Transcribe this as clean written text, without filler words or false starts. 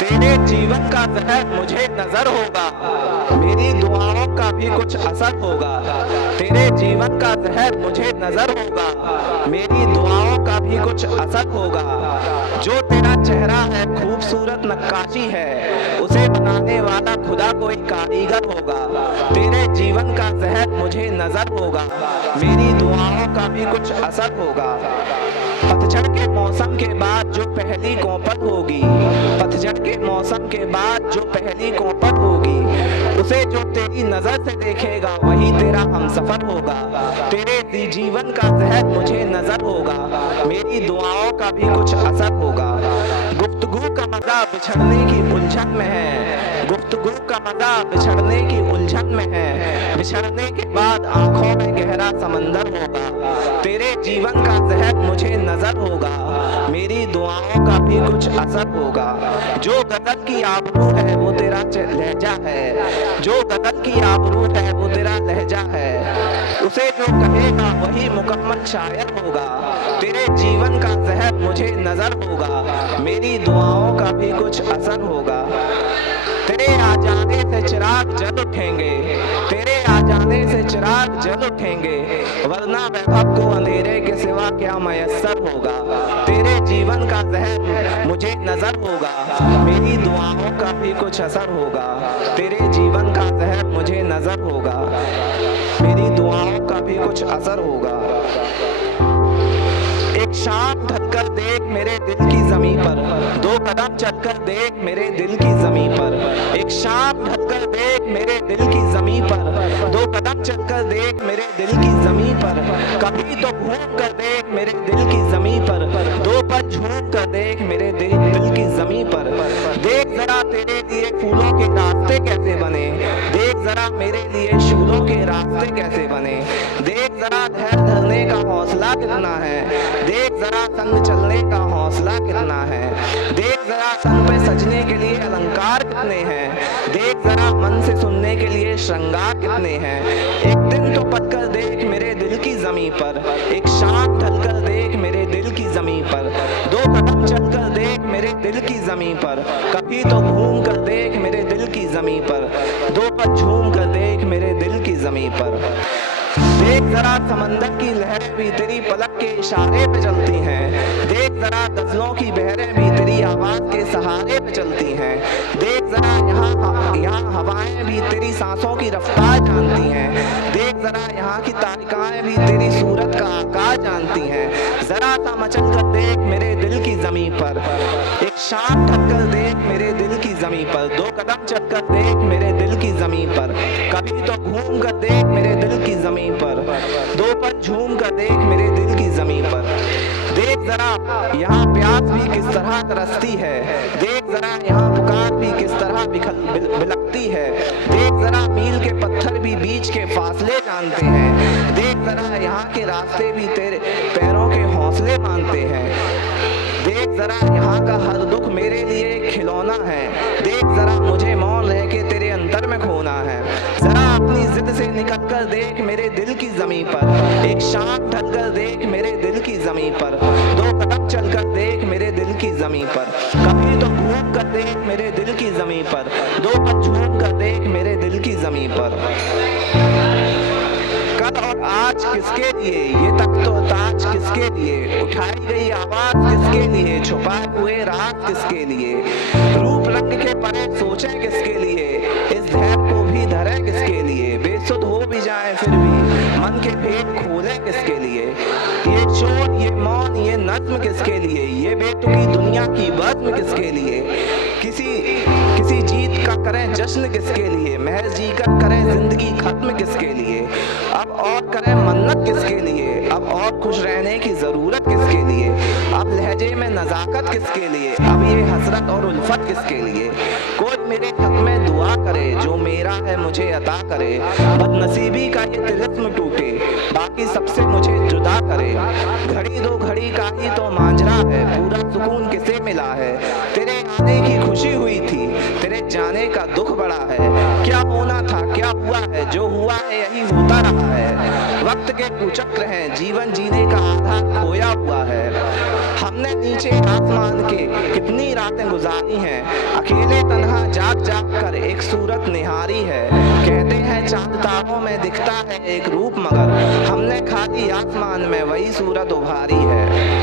तेरे जीवन का जहर मुझे नजर होगा, मेरी दुआओं का भी कुछ असर होगा। तेरे जीवन का जहर मुझे नजर होगा, मेरी दुआओं का भी कुछ असर होगा। जो तेरा चेहरा है खूबसूरत नक्काशी है, उसे बनाने वाला खुदा कोई कारीगर होगा। तेरे जीवन का जहर मुझे नजर होगा, मेरी दुआओं का भी कुछ असर होगा। पतझड़ के मौसम के बाद जो पहली कोपल होगी, पतझड़ के मौसम के बाद जो पहली कोपल होगी, उसे जो तेरी नजर से देखेगा वही तेरा हमसफर होगा। तेरे जीवन का जहर मुझे नजर होगा, मेरी दुआओं का भी कुछ असर होगा। गुफ्तगू का मजा बिछड़ने की उलझन में है, गुफ्तगू का मजा बिछड़ने की उलझन में है। बिछड़ने के बाद आंखों में गहरा समंदर होगा। तेरे जीवन का जहर मुझे नजर होगा, मेरी दुआओं का भी कुछ असर होगा। जो गजल की आबरू है वो तेरा लहजा है, जो गजल की आबरू है वो तेरा लहजा है। उसे जो कहेगा वही मुकम्मल शायर होगा। तेरे जीवन का जहर मुझे नजर होगा, मेरी दुआओं का भी कुछ असर होगा। तेरे आ जाने से चिराग जल उठेंगे, तेरे आ जाने से चिराग जल उठेंगे, वरना वैभव को अंधेरे के सिवा क्या मयस्सर होगा। तेरे जीवन का जहर मुझे नजर होगा, मेरी दुआओं का भी कुछ असर होगा। तेरे जीवन का जहर मुझे नजर होगा, मेरी दुआओं का भी कुछ असर होगा। एक शाम ढलकर देख मेरे दिल की जमी पर, दो कदम चलकर देख मेरे दिल की जमी पर। एक शाम ढलकर देख मेरे दिल की जमी पर, दो कदम चलकर देख मेरे दिल की जमी पर। कभी तो घूम कर देख मेरे दिल की जमी पर, दो पल झूम कर देख मेरे दिल की जमी पर। देख जरा तेरे लिए फूलों के रास्ते कैसे बने, देख जरा मेरे लिए शूलों के रास्ते कैसे बने। देख जरा धैर्य धरने का हौसला कितना है, देख जरा संग चलने का हौसला कितना है। देख जरा संग पे सजने के लिए अलंकार कितने हैं, देख जरा मन से सुनने के लिए श्रृंगार कितने हैं। एक दिन तो पलकर देख मेरे दिल की जमी पर, एक शाम ढलकर देख मेरे दिल की जमी पर। दो कदम चलकर देख मेरे दिल की जमी पर, कभी तो घूम कर देख मेरे दिल की जमी पर। दो पल झूम कर देख मेरे दिल की जमी पर। देख जरा समंदर की लहरें भी तेरी पलक के इशारे पे चलती हैं, देख जरा गजलों की बहरें भी तेरी आवाज के सहारे पे चलती हैं। देख जरा यहाँ हवाएं भी तेरी सांसों की रफ्तार जानती हैं, देख जरा यहाँ की तारिकाएं भी तेरी सूरत का आकार जानती हैं। जरा सा मचल कर देख मेरे दिल की जमी पर, एक शाम ढलकर देख मेरे दिल की जमी पर। दो कदम चलकर देख मेरे दिल की जमी पर, कभी तो घूम कर देख मेरे दिल की जमी पर। दो पल झूम कर देख मेरे दिल की जमी पर। देख जरा यहाँ प्यास भी किस तरह तरसती है, देख जरा यहाँ पुकार भी किस तरह बिलखती है। देख जरा मील के पत्थर भी बीच के फासले जानते हैं, देख जरा यहाँ के रास्ते भी तेरे पैरों के हौसले मानते हैं। देख जरा यहाँ का हर दुख मेरे लिए एक खिलौना है, देख जरा मुझे मौन रह के तेरे अंतर में खोना है। जरा अपनी जिद से निकल कर देख मेरे दिल की जमी पर, एक शाम ढलकर देख मेरे दिल की जमी पर। दो कदम चलकर देख मेरे दिल की जमी पर, कभी तो घूम कर देख मेरे दिल की जमी पर। दो पल झूम कर देख मेरे दिल की जमी पर। कल और आज किसके लिए, ये तक तो ताज किसके लिए, उठाई गई आवाज किसके लिए, छुपाए हुए राज किसके लिए। रूप रंग के परे सोचे किसके लिए, इस धैर्य को भी धरे किसके लिए। बेसुध हो भी जाए फिर भी मन के भेद खोले किसके लिए। ये शोर ये मौन ये नज्म किसके लिए, ये बेतुकी दुनिया की बज़्म किसके लिए। किसी जीत का करें जश्न किसके लिए, महज जीकर करें जिंदगी खत्म किसके लिए। अब और करें मन्नत किसके लिए, अब और खुश रहने की जरूरत किसके लिए। अब लहजे में नजाकत किसके लिए, अब ये हसरत और उल्फत किसके लिए। कोई मेरे हक में दुआ करे, जो मेरा है मुझे अता करे। बदनसीबी का ये तिलिस्म टूटे, बाकी सबसे मुझे जुदा करे। घड़ी दो घड़ी का ही तो मांझरा है, पूरा सुकून किसे मिला है। तेरे आने की खुशी हुई थी, तेरे जाने का दुख बड़ा है। क्या होना था क्या हुआ है, जो हुआ है यही होता रहा है। वक्त के कुचक्र हैं, जीवन जीने का आधार खोया हुआ है। हम हमने नीचे आसमान के कितनी रातें गुजारी हैं, अकेले तन्हा जाग जाग कर एक सूरत निहारी है। कहते हैं चांद तारों में दिखता है एक रूप, मगर हमने खाली आसमान में वही सूरत उभारी है।